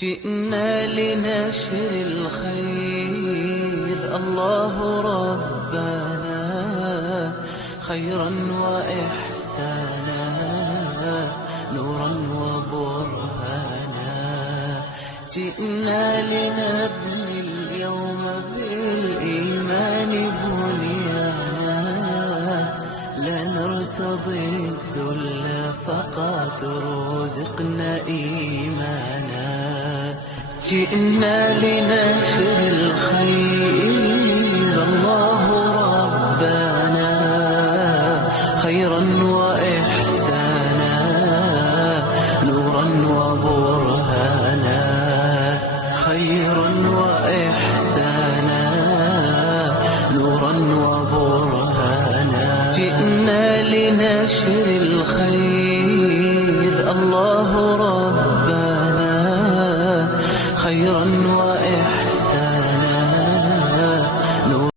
جئنا لنشر الخير، الله ربنا خيرا وإحسانا، نورا وبرهانا. جئنا لنبني اليوم بالإيمان بنيانا، لا نرتضي الذل فقط رزقنا إيمانا. جئنا لنشر الخير، الله ربنا خيرا وإحسانا، نورا وبرهانا. خيرا وإحسانا، نورا وبرهانا. جئنا لنشر الخير، الله ربنا خيرا وإحسانا.